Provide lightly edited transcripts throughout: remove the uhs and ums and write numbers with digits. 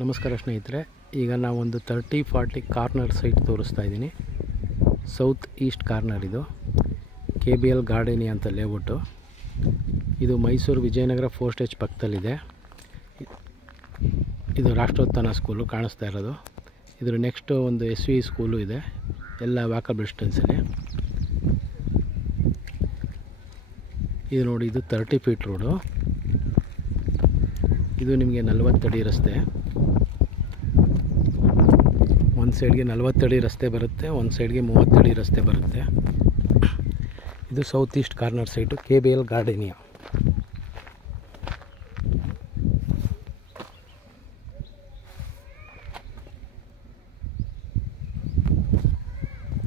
ನಮಸ್ಕಾರ ಸ್ನೇಹಿತರೆ, ಈಗ ನಾವೊಂದು 30-40 ಕಾರ್ನರ್ ಸೈಟ್ ತೋರಿಸ್ತಾ ಇದ್ದೀನಿ. ಸೌತ್ ಈಸ್ಟ್ ಕಾರ್ನರ್ ಇದು KBL ಗಾರ್ಡನಿ ಅಂತ ಲೇಔಟು. ಇದು ಮೈಸೂರು ವಿಜಯನಗರ 4 ಸ್ಟೇಜ್ ಪಕ್ಕದಲ್ಲಿದೆ. ಇದು ರಾಷ್ಟ್ರೋತ್ಥಾನ ಸ್ಕೂಲು ಕಾಣಿಸ್ತಾ ಇರೋದು. ಇದ್ರ ನೆಕ್ಸ್ಟು ಒಂದು SV ಸ್ಕೂಲು ಇದೆ, ಎಲ್ಲ ವಾಕಬಲ್ ಡಿಸ್ಟೆನ್ಸಲ್ಲಿ. ಇದು ನೋಡಿ, ಇದು 30 ಫೀಟ್ ರೋಡು. ಇದು ನಿಮಗೆ 40 ಅಡಿ ರಸ್ತೆ. ಒಂದು ಸೈಡ್ಗೆ 40 ಅಡಿ ರಸ್ತೆ ಬರುತ್ತೆ, ಒಂದು ಸೈಡ್ಗೆ 30 ಅಡಿ ರಸ್ತೆ ಬರುತ್ತೆ. ಇದು south East corner site KBL ಗಾರ್ಡನಿಯ.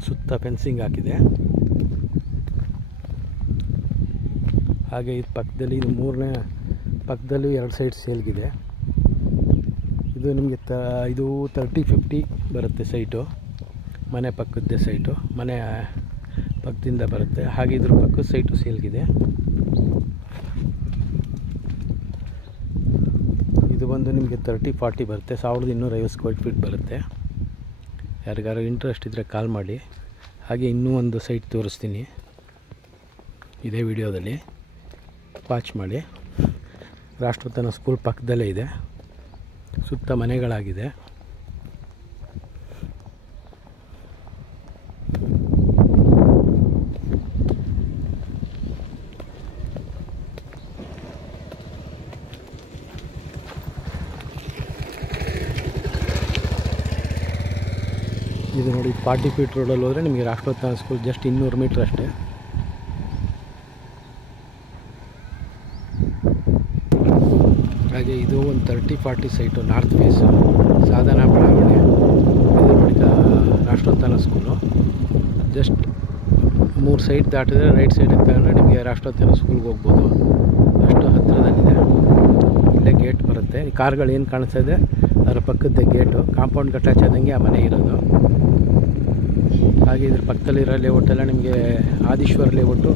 ಸುತ್ತ ಫೆನ್ಸಿಂಗ್ ಹಾಕಿದೆ. ಹಾಗೆ ಇದು ಪಕ್ಕದಲ್ಲಿ, ಇದು ಮೂರನೇ ಪಕ್ಕದಲ್ಲೂ 2 ಸೈಡ್ ಸೇಲ್ಗಿದೆ. ಇದು ನಿಮಗೆ ಇದು 30-50 ಬರುತ್ತೆ ಸೈಟು. ಮನೆ ಪಕ್ಕದ್ದೇ ಸೈಟು, ಮನೆ ಪಕ್ಕದಿಂದ ಬರುತ್ತೆ. ಹಾಗೆ ಇದ್ರ ಪಕ್ಕದ ಸೈಟು ಸೇಲ್ಗಿದೆ. ಇದು ಬಂದು ನಿಮಗೆ 30-40 ಬರುತ್ತೆ, 1250 ಸ್ಕ್ವೇರ್ ಫೀಟ್ ಬರುತ್ತೆ. ಯಾರಿಗಾರು ಇಂಟ್ರೆಸ್ಟ್ ಇದ್ದರೆ ಕಾಲ್ ಮಾಡಿ. ಹಾಗೆ ಇನ್ನೂ ಒಂದು ಸೈಟ್ ತೋರಿಸ್ತೀನಿ ಇದೇ ವಿಡಿಯೋದಲ್ಲಿ, ವಾಚ್ ಮಾಡಿ. ರಾಷ್ಟ್ರೋತ್ಥಾನ ಸ್ಕೂಲ್ ಪಕ್ಕದಲ್ಲೇ ಇದೆ, ಸುತ್ತ ಮನೆಗಳಾಗಿದೆ. ಇದು ನೋಡಿ, 40 ಫೀಟ್ ರೋಡಲ್ಲಿ ಹೋದರೆ ನಿಮಗೆ ರಾಷ್ಟ್ರೋತ್ಥಾನ ಸ್ಕೂಲ್ ಜಸ್ಟ್ 200 ಮೀಟ್ರ್ ಅಷ್ಟೇ. ಹಾಗೆ ಇದು ಒಂದು 30-40 ಸೈಟು ನಾರ್ತ್ ಫೇಸು ಸಾಧನಾ ಬಡಾವಣೆ. ಇದು ನೋಡಿ, Rashtrotthana school. Just 3 side ದಾಟಿದ್ರೆ right ಸೈಡಿಗೆ ತಗೊಂಡ್ರೆ ನಿಮಗೆ ರಾಷ್ಟ್ರೋತ್ಥಾನ ಸ್ಕೂಲ್ಗೆ ಹೋಗ್ಬೋದು. ಅಷ್ಟು ಹತ್ತಿರದಲ್ಲಿದೆ. ಇಲ್ಲೇ ಗೇಟ್ ಬರುತ್ತೆ. ಈ ಕಾರ್ಗಳು ಏನು ಕಾಣಿಸ್ತಾ ಇದೆ ಅದರ ಪಕ್ಕದ ಗೇಟು. ಕಾಂಪೌಂಡ್ ಅಟ್ಯಾಚ್ ಆದಂಗೆ ಆ ಮನೆ ಇರೋದು. ಹಾಗೆ ಇದ್ರ ಪಕ್ಕದಲ್ಲಿರೋ ಲೇಔಟೆಲ್ಲ ನಿಮಗೆ ಆದೀಶ್ವರ ಲೇಔಟು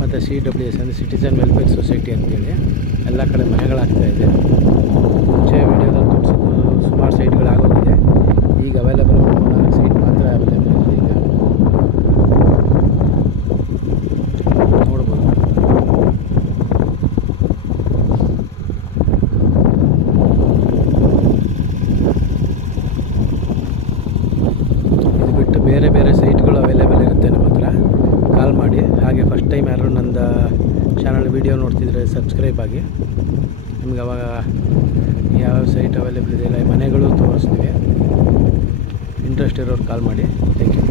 ಮತ್ತು CWS ಅಂದರೆ ಸಿಟಿಸನ್ ವೆಲ್ಫೇರ್ ಸೊಸೈಟಿ ಅಂತೇಳಿ ಎಲ್ಲ ಕಡೆ ಮನೆಗಳಾಗ್ತಾಯಿದೆ. ಮುಂಚೆ ವಿಡಿಯೋದಲ್ಲಿ ತೋರಿಸಿದ್ದು ಸುಮಾರು ಸೈಟ್ಗಳಾಗೋಗಿದೆ. ಈಗ ಅವೈಲೇಬಲ್ 4 ಸೈಟ್ ಮಾತ್ರ ಅವೈಲೇಬಲ್ ಇದೆ. ಈಗ ನೋಡ್ಬೋದು. ಇದು ಬಿಟ್ಟು ಬೇರೆ ಬೇರೆ ಸೈಟ್ಗಳು ಅವೈಲೇಬಲ್ ಇರುತ್ತೆ ನಮ್ಮ ಹತ್ರ. ಕಾಲ್ ಮಾಡಿ. ಹಾಗೆ ಫಸ್ಟ್ ಟೈಮ್ ಯಾರು ನನ್ನ ಚಾನಲ್ ವಿಡಿಯೋ ನೋಡ್ತಿದ್ರೆ ಸಬ್ಸ್ಕ್ರೈಬ್ ಆಗಿ. ನಿಮ್ಗೆ ಅವಾಗ ಯಾವ ಸೈಟ್ ಅವೈಲೇಬಲ್ ಇದೆ ಇಲ್ಲ ಮನೆಗಳು ತೋರಿಸ್ತೀವಿ. ಇಂಟ್ರೆಸ್ಟ್ ಇರೋರು ಕಾಲ್ ಮಾಡಿ. Thank you.